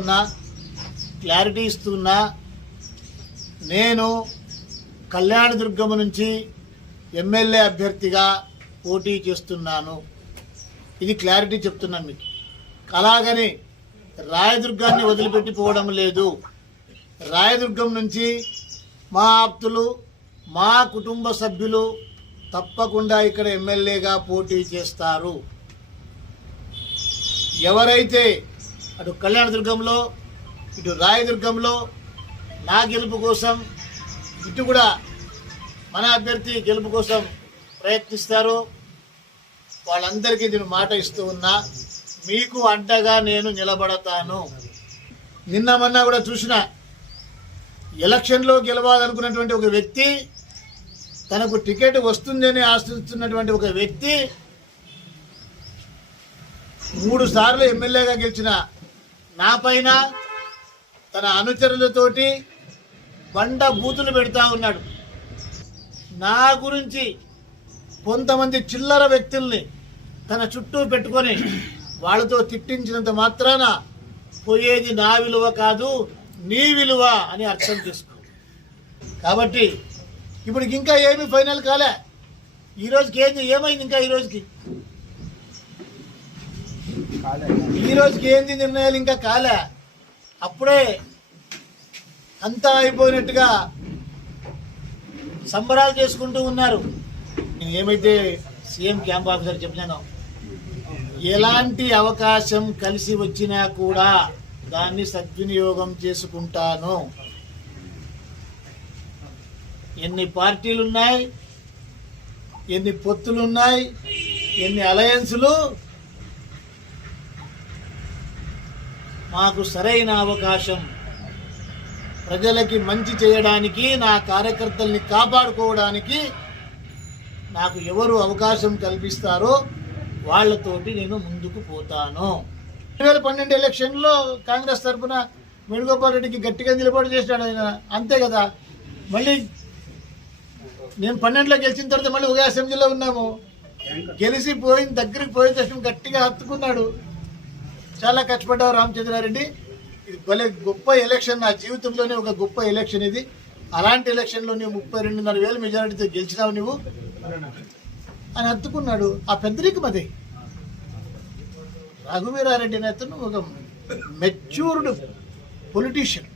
ఉన్నా, క్లారిటీ ఇస్తున్నా. నేను కళ్యాణదుర్గం నుంచి ఎమ్మెల్యే అభ్యర్థిగా పోటీ చేస్తున్నాను. ఇది క్లారిటీ చెప్తున్నాను మీకు. అలాగని రాయదుర్గాన్ని వదిలిపెట్టిపోవడం లేదు. రాయదుర్గం నుంచి మా ఆప్తులు, మా కుటుంబ సభ్యులు తప్పకుండా ఇక్కడ ఎమ్మెల్యేగా పోటీ చేస్తారు. ఎవరైతే అటు కళ్యాణదుర్గంలో ఇటు రాయదుర్గంలో నా గెలుపు కోసం, ఇటు కూడా మన అభ్యర్థి గెలుపు కోసం ప్రయత్నిస్తారో వాళ్ళందరికీ నేను మాట ఇస్తూ ఉన్నా, మీకు అండగా నేను నిలబడతాను. నిన్న మొన్న కూడా చూసిన, ఎలక్షన్లో గెలవాలనుకున్నటువంటి ఒక వ్యక్తి, తనకు టికెట్ వస్తుందని ఆశిస్తున్నటువంటి ఒక వ్యక్తి 3 సార్లు ఎమ్మెల్యేగా గెలిచిన నా పైన తన అనుచరులతోటి బండ బూతులు పెడతా ఉన్నాడు. నా గురించి కొంతమంది చిల్లర వ్యక్తుల్ని తన చుట్టూ పెట్టుకొని వాళ్ళతో తిట్టించినంత మాత్రాన పోయేది నా విలువ కాదు, నీ విలువ అని అర్థం చేసుకో. కాబట్టి ఇప్పుడు ఇంకా ఏమీ ఫైనల్ కాలే. ఈ రోజుకి ఏమైంది? ఇంకా ఈ రోజుకి ఏంది నిర్ణయాలు ఇంకా కాలే. అప్పుడే అంతా అయిపోయినట్టుగా సంబరాలు చేసుకుంటూ ఉన్నారు. నేను ఏమైతే సీఎం క్యాంప్ ఆఫీసర్ చెప్పినానో, ఎలాంటి అవకాశం కలిసి వచ్చినా కూడా దాన్ని సద్వినియోగం చేసుకుంటాను. ఎన్ని పార్టీలున్నాయి, ఎన్ని పొత్తులున్నాయి, ఎన్ని అలయన్సులు, మాకు సరైన అవకాశం ప్రజలకి మంచి చేయడానికి, నా కార్యకర్తల్ని కాపాడుకోవడానికి నాకు ఎవరు అవకాశం కల్పిస్తారో వాళ్లతోటి నేను ముందుకు పోతాను. 2012 ఎలక్షన్లో కాంగ్రెస్ తరఫున వేణుగోపాల్ రెడ్డికి గట్టిగా నిలబడి చేసినాడు ఆయన, అంతే కదా. మళ్ళీ నేను 12లో గెలిచిన తర్వాత మళ్ళీ ఒకే అసెంబ్లీలో ఉన్నాము. గెలిచి దగ్గరికి పోయిన తక్షణం గట్టిగా హత్తుకున్నాడు. చాలా కష్టపడ్డావు రామచంద్రారెడ్డి, ఇది భలే గొప్ప ఎలక్షన్, నా జీవితంలోనే ఒక గొప్ప ఎలక్షన్ ఇది. అలాంటి ఎలక్షన్లో నువ్వు 32,500 మెజారిటీతో గెలిచినావు నువ్వు అని హత్తుకున్నాడు. ఆ పెద్దరికం అది. రఘువీరారెడ్డి అనే అతను ఒక మెచ్యూర్డ్ పొలిటీషియన్.